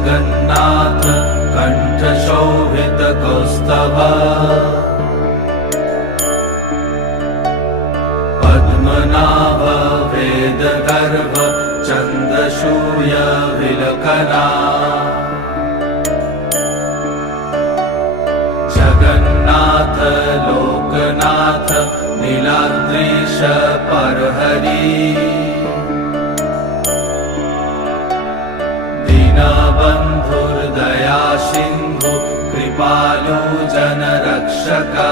Jagannath कण्ठशोभितकौस्तभ Padmanabha Vedgarbh चन्द्रशूय विलकना Jagannath Loknath नीलाद्रीश परहरि दीनबन्धुर्दया Sindhu Kripalu जनरक्षका